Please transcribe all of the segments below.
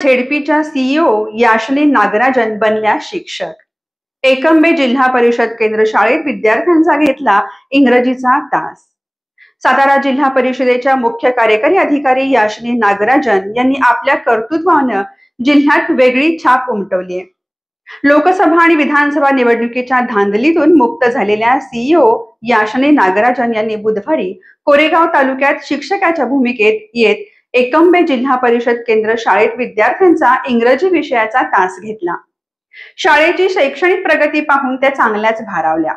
झेडपीच्या CEO याशिनी Nagarajan बनल्या शिक्षक। एकंबे जिल्हा परिषद केंद्र शाळेत विद्यार्थ्यांचा घेतला इंग्रजीचा तास। सातारा जिल्हा परिषदेच्या मुख्य कार्यकारी अधिकारी याशिनी नागराजन यांनी आपल्या कर्तृत्वाने जिल्ह्यात वेगळी छाप उमटवली आहे। लोकसभा आणि विधानसभा निवडणुकीच्या धांदलीतून मुक्त झालेल्या सीईओ याशिनी नागराजन यांनी बुधवारी कोरेगाव तालुक्यात शिक्षकाच्या भूमिकेत येत एकंबे जिल्हा परिषद केंद्र शाळेत विद्यार्थ्यांचा इंग्रजी विषयाचा तास घेतला। शाळेची शैक्षणिक प्रगती पाहून त्या चांगल्याच भारावल्या।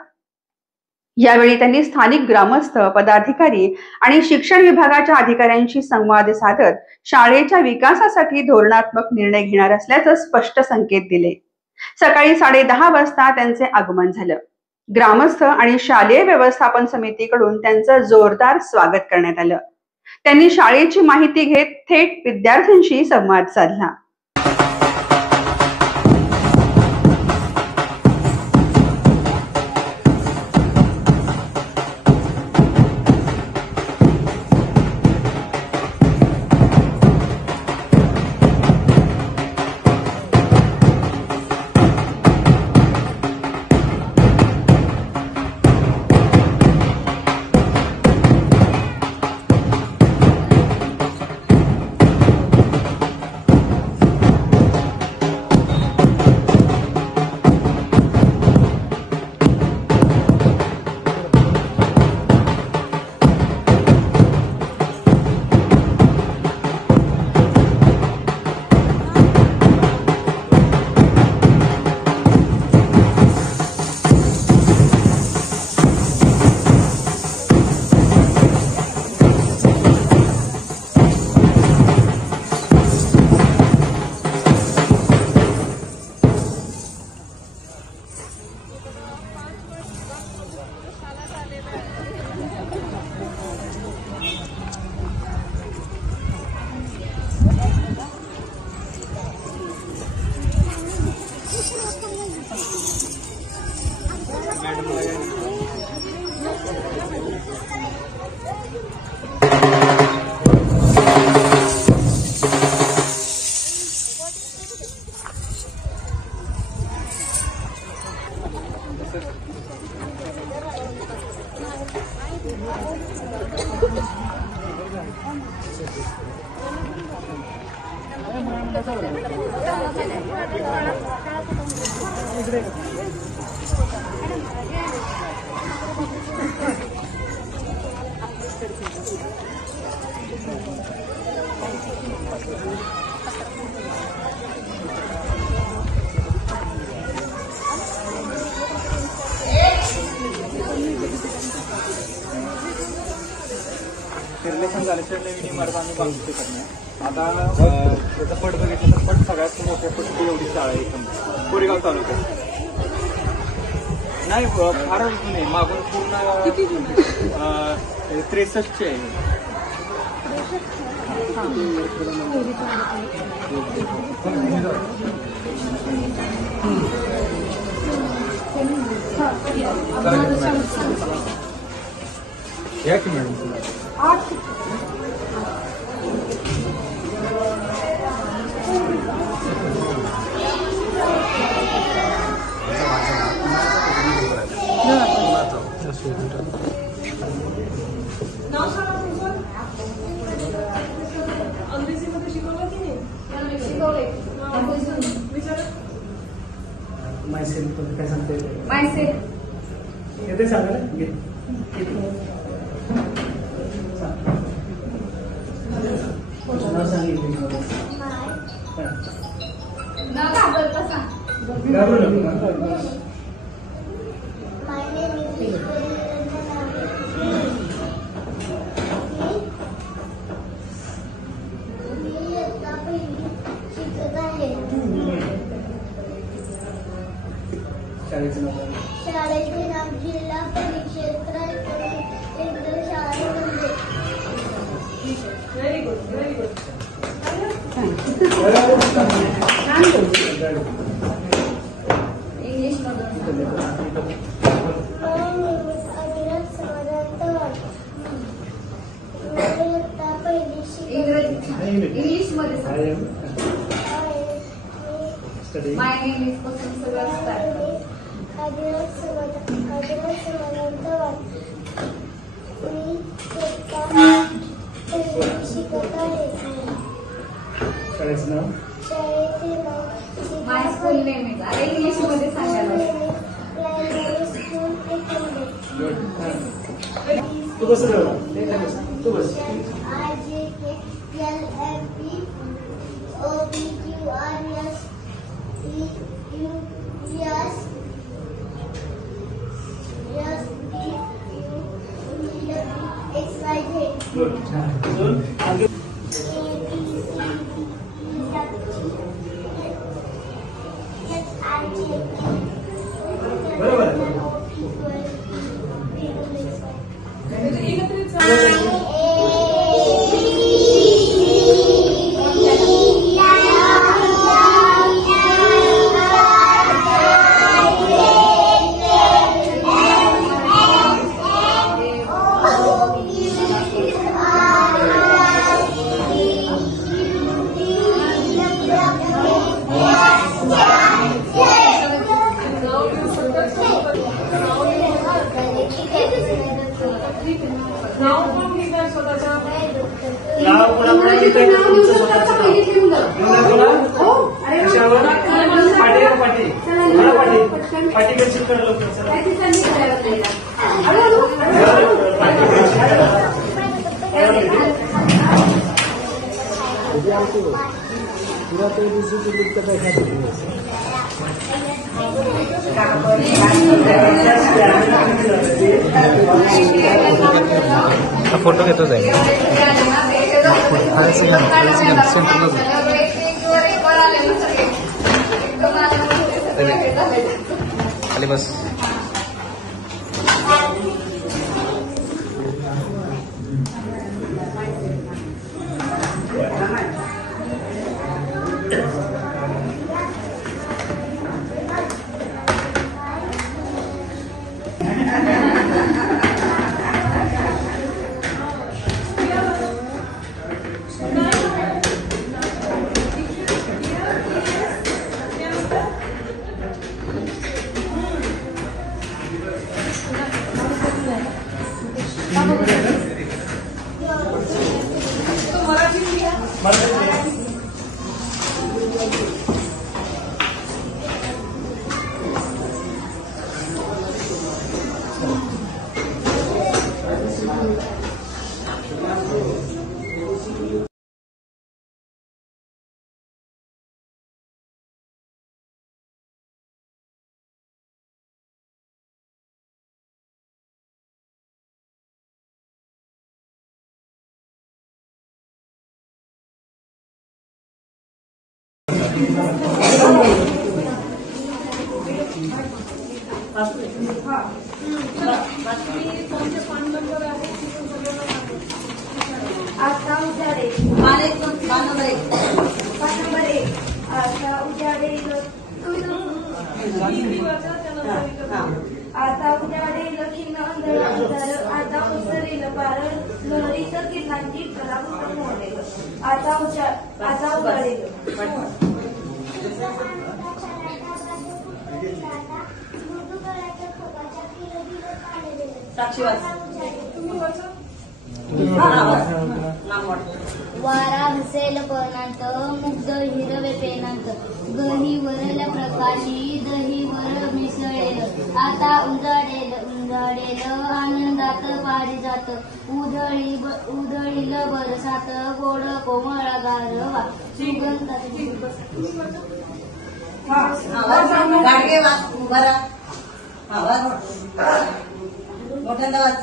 यावेळी त्यांनी स्थानिक ग्रामस्थ, पदाधिकारी आणि शिक्षण विभागाच्या अधिकाऱ्यांशी संवाद साधत शाळेच्या विकासासाठी धोरणात्मक निर्णय घेणार असल्याचे स्पष्ट संकेत दिले। सकाळी 10:30 वाजता त्यांचे आगमन झालं। ग्रामस्थ आणि शालेय व्यवस्थापन समितीकडून त्यांचं जोरदार स्वागत करण्यात आलं। त्यांनी शाळेची माहिती घेत थेट विद्यार्थ्यांशी संवाद साधला। रिलेशन झाल्याशिवाय नवीन इमारत आम्ही बांधू शकत नाही। आता त्याचा पट बघितलं तर पट सगळ्यात मोठ्या पटची एवढी शाळा आहे एकदम कोरेगाव तालुक्यात। नाही फार जुनी आहे, मागून पूर्ण 63 आहे। या की मॅडम येते सांगा शाळेचे नाव जिल्हा परिषद केंद्र शाळा। Very good, very good. English मध्ये My name is Kusum Sugasta. आदिवासी समाजात मी शिकत आहे. शाळेचं नाव शाळेचे नाव My school name is. अरे इंग्लिश मध्ये सांगायला. प्रायमरी स्कूल एकंदे. तू बस रे बाबा. तू बस. गुड. अजून आगे बरोबर आहे. नाव कोणाकडे येते तुमचं स्वतःचं नाव घेऊन बोला. कशावर पाटी पाटी मला पाटी पेन्सिल करा लवकर. चला पाटी पेन्सिल करा. फोटो घेतो जाईल खाली बस. आता उजाडे आता उजाडे आता उजाडे लखीन अंधळ अंधार आता उसरेल पार लहरीच किरणांची कलावंत मोडेल आता उजाडेल वारा हसेल पर्णांत मुग्ध हिरवे पेनांत गही वरल्या प्रकाशी दही वर मिसळेल आता उजाडेल आनंदात पारिजात उधळील बरसात गोड कोमळ गारवा सुगंधात मोठ्यांदा वाच.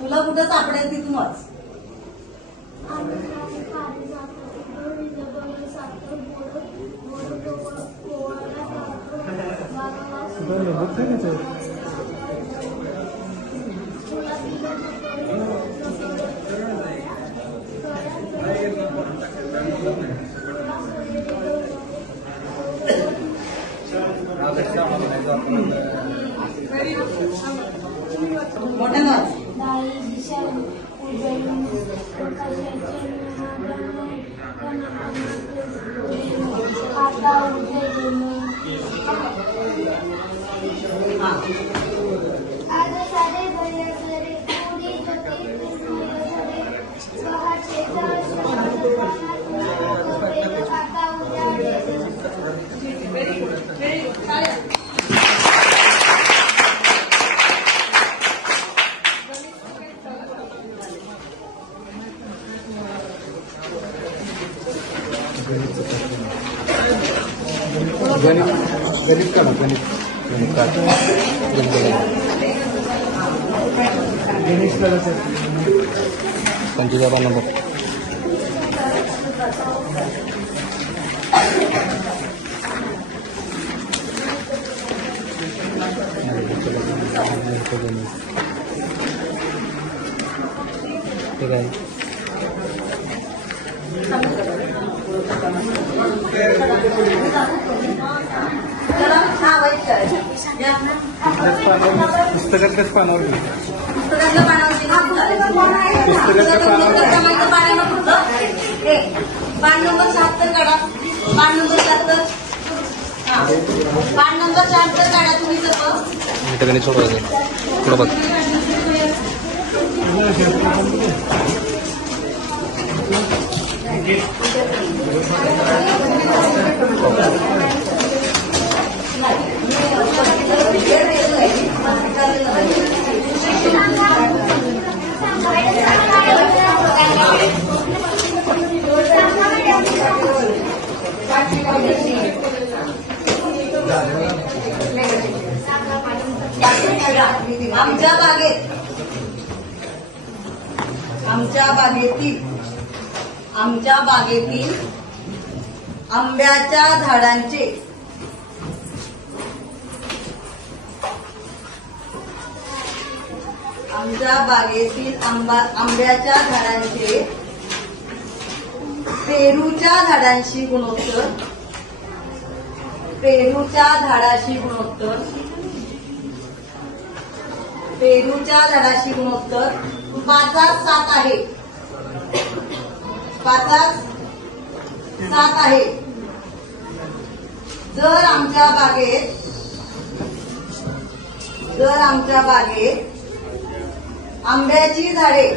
तुला कुठं सापडेल तिथून वाच. मोठ्यांदा वाच. आता उजळले आज सारे भयसरे पुरी जती पिंजरे बहाचे आता उजळले गणित करा गणित पंचवीस नंबर ठीक आहे. पुस्तकातल्याच पानावर पुस्तकातल्या पान नंबर 76 काढा. पान नंबर 76 पान नंबर 76 काढा तुम्ही सर्व. गणित सोडवायचं पुढं बघ. आमच्या बागेतील आंब्याच्या झाडांचे आंब्याच्या झाडांचे पेरूच्या झाडांशी गुणोत्तर पेरूच्या झाडाशी गुणोत्तर 5/7 आहे. 5/7 आहे. जर आमच्या बागेत आंब्याची झाडे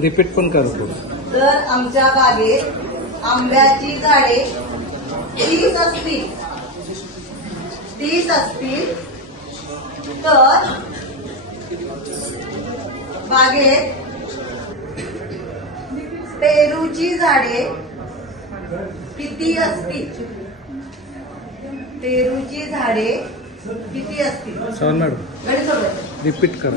रिपीट पण करतो. जर आमच्या बागेत आंब्याची झाडे 30 असतील तर बागेत पेरूची झाडे किती असतील? सर मॅडम रिपीट कर.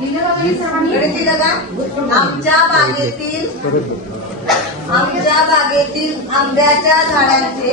गणित लिहिलं का? आमच्या बागेतील आंब्याच्या झाडांचे